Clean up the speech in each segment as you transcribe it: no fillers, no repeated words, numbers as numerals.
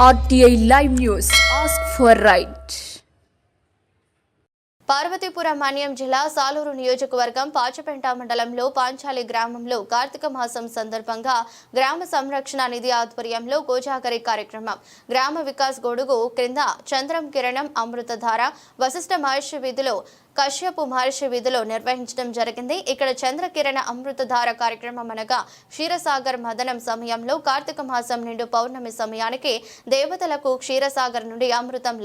RTI Live News. Ask for right. Parvathipuram Manyam జిల్లా సాలూరు నియోజకవర్గం పాచపెంట మండలంలో పాంచాలి గ్రామంలో కార్తీక మాసం సందర్భంగా గ్రామ సంరక్షణ నిధి ఆధ్వర్యంలో గోజాగరి కార్యక్రమం గ్రామ వికాస్ గొడుగు క్రింద చంద్రం కిరణం అమృతధార వశిష్ఠ మహర్షి వీధిలో కశ్యపు మహర్షి వీధిలో నిర్వహించడం జరిగింది. ఇక్కడ చంద్రకిరణ అమృతధార కార్యక్రమం అనగా క్షీరసాగర్ మదనం సమయంలో కార్తీక మాసం నిండు పౌర్ణమి సమయానికి దేవతలకు క్షీరసాగర్ నుండి అమృతం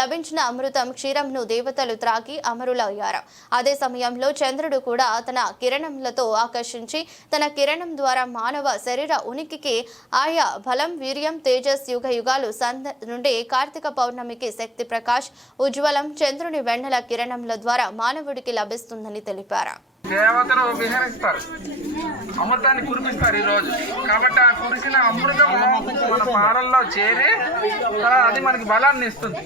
లభించిన అమృతం క్షీరంను దేవతలు త్రాగి అమరులయ్యారు. అదే సమయంలో చంద్రుడు కూడా తన కిరణంలతో ఆకర్షించి తన కిరణం ద్వారా మానవ శరీర ఉనికికి ఆయా బలం వీర్యం తేజస్ యుగ యుగాలు నుండి కార్తీక పౌర్ణమికి శక్తి ప్రకాష్ ఉజ్వలం చంద్రుని వెన్నెల కిరణం ద్వారా మానవుడికి లభిస్తుందని తెలిపారు. దేవతలు విహరిస్తారు, అమృతాన్ని కురిపిస్తారు ఈ రోజు. కాబట్టి ఆ కురిసిన అమృతం మన పాలల్లో చేరి అది మనకి బలాన్ని ఇస్తుంది.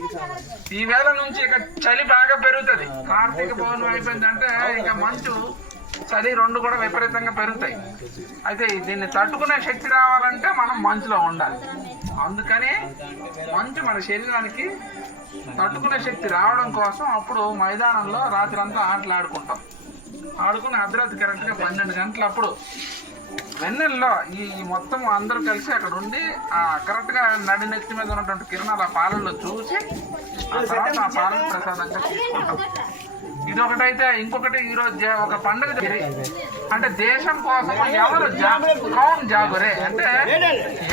ఈ వేళ నుంచి ఇక చలి బాగా పెరుగుతుంది. కార్తీక పౌర్ణమి అయిపోయిందంటే ఇక మంచు చలి రెండు కూడా విపరీతంగా పెరుగుతాయి. అయితే దీన్ని తట్టుకునే శక్తి రావాలంటే మనం మంచులో ఉండాలి. అందుకని మంచు మన శరీరానికి తట్టుకునే శక్తి రావడం కోసం అప్పుడు మైదానంలో రాత్రి అంతా ఆటలు ఆడుకుని అర్ధరాత్రి కరెక్ట్గా 12 గంటలు అప్పుడు వెన్నెల్లో ఈ మొత్తం అందరూ కలిసి అక్కడ ఉండి కరెక్ట్గా నడి నెత్తి మీద ఉన్నటువంటి కిరణాలు ఆ పాలల్లో చూసి ఆ తర్వాత ఆ పాలను ప్రసాదంగా తీసుకుంటాం. ఇదొకటైతే ఇంకొకటి ఈరోజు ఒక పండుగ అంటే దేశం కోసం ఎవరు కౌన్ జాగురే అంటే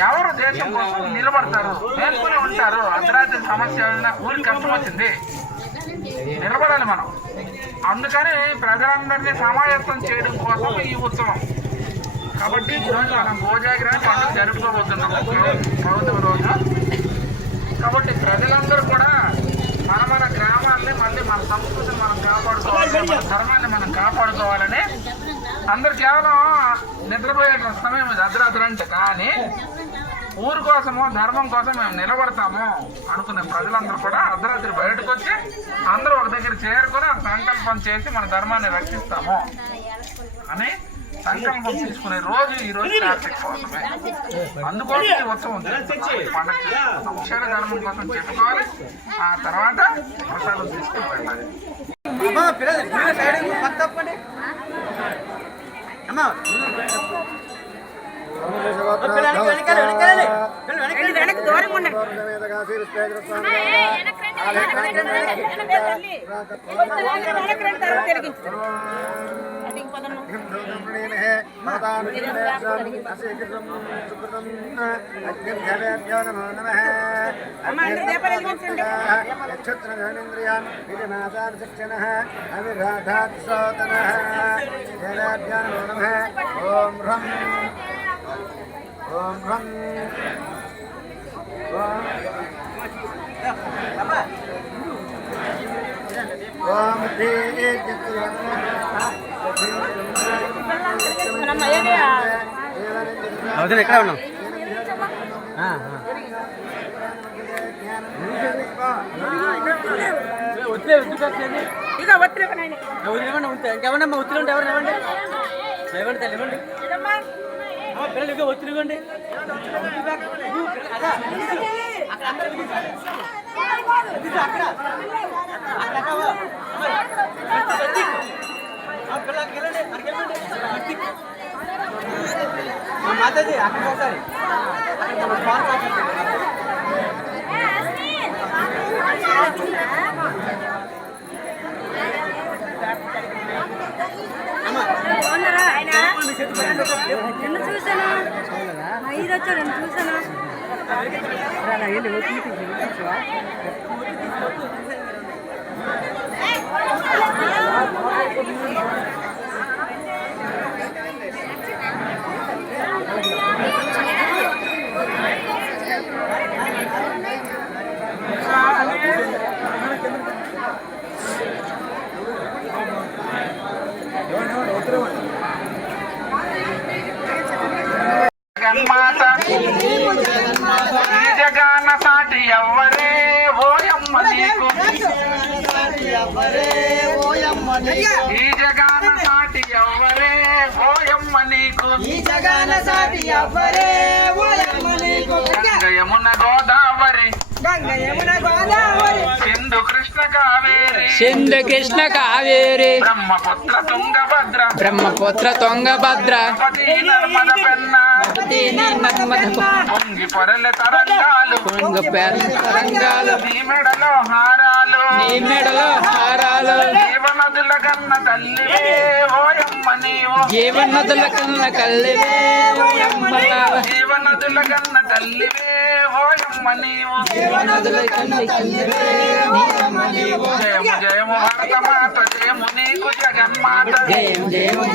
ఎవరు దేశం కోసం నిలబడతారు, మేల్కొని ఉంటారు. అర్ధరాత్రి సమస్య ఊరికి కష్టం వచ్చింది, నిలబడాలి మనం. అందుకని ప్రజలందరినీ సమాయత్తం చేయడం కోసం ఈ ఉత్సవం. కాబట్టి ఈరోజు మనం గోజాగిరి పండుగ జరుపుకోబోతున్నాము పౌర్ణమి రోజు. కాబట్టి ప్రజలందరూ కూడా మన గ్రామాలని మళ్ళీ మన సంస్కృతిని మనం కాపాడుకోవాలి, మన ధర్మాన్ని మనం కాపాడుకోవాలని అందరు కేవలం నిద్రపోయే సమయం అర్ధరాత్రి అంటే, కానీ ఊరు కోసము ధర్మం కోసం మేము నిలబడతాము అనుకునే ప్రజలందరూ కూడా అర్ధరాత్రి బయటకు వచ్చి అందరూ ఒక దగ్గర చేరుకొని సంకల్పం చేసి మన ధర్మాన్ని రక్షిస్తాము అని సంకల్పం తీసుకునే రోజు ఈ రోజు కార్తీక పౌర్ణమి. అందుకోసం ఈ ఉత్సవం పండుగ అక్షర ధర్మం కోసం చెప్పుకోవాలి. ఆ తర్వాత ప్రసాదం తీసుకుని వెళ్ళాలి. అవుతుంది ఎక్కడ ఉన్నాం ఇక ఒత్తిడి ఇంకెవరమ్మా ఒత్తిడి ఉంటే ఎవరు ఇవ్వండి ఇవ్వండి తల్లి ఇవ్వండి పిల్లలు ఇక ఒత్తిడి ఇవ్వండి. మాతాజీ అక్కడ ఒకసారి నిన్ను చూసాను, ఇది వచ్చాడు చూసాను. జగన్మాత ఈ జగన్న సాటి ఎవ్వరే ఓయమ్మ నీకు, ఈ జగన్న సాటి ఎవ్వరే ఓయమ్మ నీకు, ఈ జగన్న సాటి ఎవ్వరే ఓయమ్మ నీకు. గంగ యమున గోదావరి సింధు కృష్ణ కావేరి సింధు కృష్ణ కావేరి బ్రహ్మపుత్ర తుంగభద్ర తుంగభద్ర నర్మద పెన్న పొంగి పొరల తరంగాలు తరంగాలు నీ మెడలో హారాలు జీవనదుల కన్న తల్లివే ఓయమ్మ నీవు జీవనదుల కన్న కల్లివే జీవనదుల కన్న తల్లివే ఓయమ్మ నీవు జయము జయము భారత మాత జయము నీకు జగన్మాత జయము జయము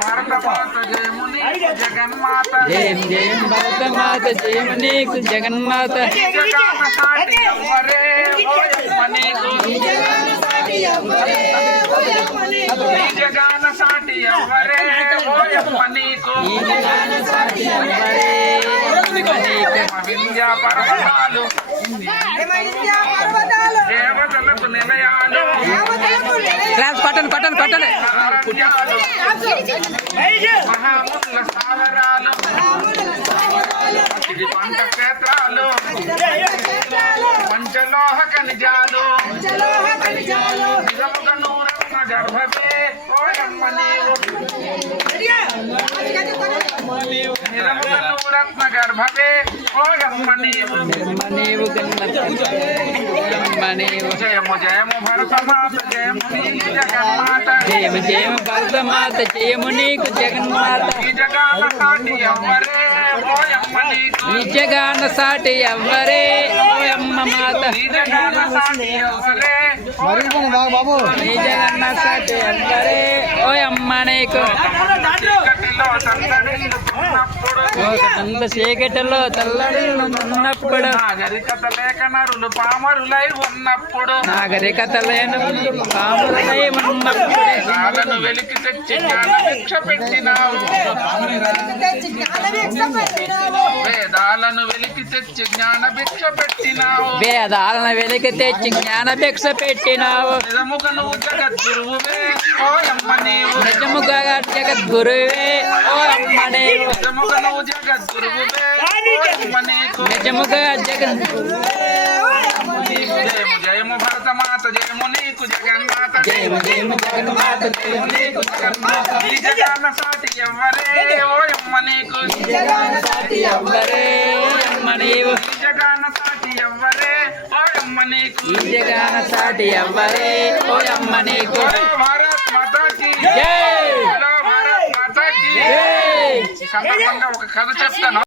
భారత మాత జయము నీకు జగన్మాత జయము నీకు జగన్మాత జగన్న సాటి ఎవ్వరే ఓయమ్మ నీకు ఈ జగాన సాటి ఎవ్వరే ఓయమ్మ నీకు వింధ్యా పర్వతాలు దేవతలకు నిలయాలు పట్టండి అరణ్యాలు, మహాముల స్థావరాలు ఇది పంట క్షేత్రాలు పంచలోహ ఖనిజాలు నిజముగ నూరత్న గర్భవే ఓయమ్మ నీవు నిజముగ నూరత్న గర్భవే ఓయమ్మ నీవు జయము జయము భరతమాత జయము నీకు జగన్మాత జయము భరతమాత జయము నీకు జగన్మాత ఈ జగాన సాటి ఎవ్వరే ఓయమ్మ నీకు ఈ జగాన సాటి ఎవ్వరే ఓయమ్మ మాత ఈ జగాన సాటి ఎవ్వరే ఈ జగన్న సాటి ఎవ్వరే ఓయమ్మ నీకు చీకటిలో తల్లడిల్లుతున్నప్పుడు ఒక చీకటిలో తల్లడిల్లుతున్నప్పుడు నాగరికత లేక నరులు పామరులై ఉన్నప్పుడు నాగరికత లేని పాములై ఉన్నప్పుడు వేదాలను వెలికి తెచ్చి జ్ఞాన భిక్ష పెట్టినావు వేదాలను వెలికి తెచ్చి జ్ఞాన భిక్ష పెట్టినావు వేదాలను వెలికి తెచ్చి జ్ఞాన భిక్ష పెట్టినావు నిజముగా నువ్వు జగద్గురువువే ఓయమ్మ నీవు నిజముగా జగద్గురువే ఓ అమ్మ నీవు నిజముగా నువ్వు జగద్గురువువే ఓయమ్మ నీకు నిజముగా జగద్గురువే జయము జయము భరతమాత జయము నీకు జగన్మాత జయము జయము జగన్మాత జయము నీకు జగన్మాత ఈ జగాన సాటి ఎవ్వరే ఓయమ్మ నీకు ఈ జగాన సాటి ఎవ్వరే అమ్మ నీవు ఈ జగాన సాటి ఎవ్వరే ఓయమ్మ నీకు ఈ జగాన సాటి ఎవ్వరే ఓ అమ్మ నీకు భారత్ మాతాకి జై భారత్ మాతాకి జై ఈ సందర్భంగా ఒక కథ చెప్తాను.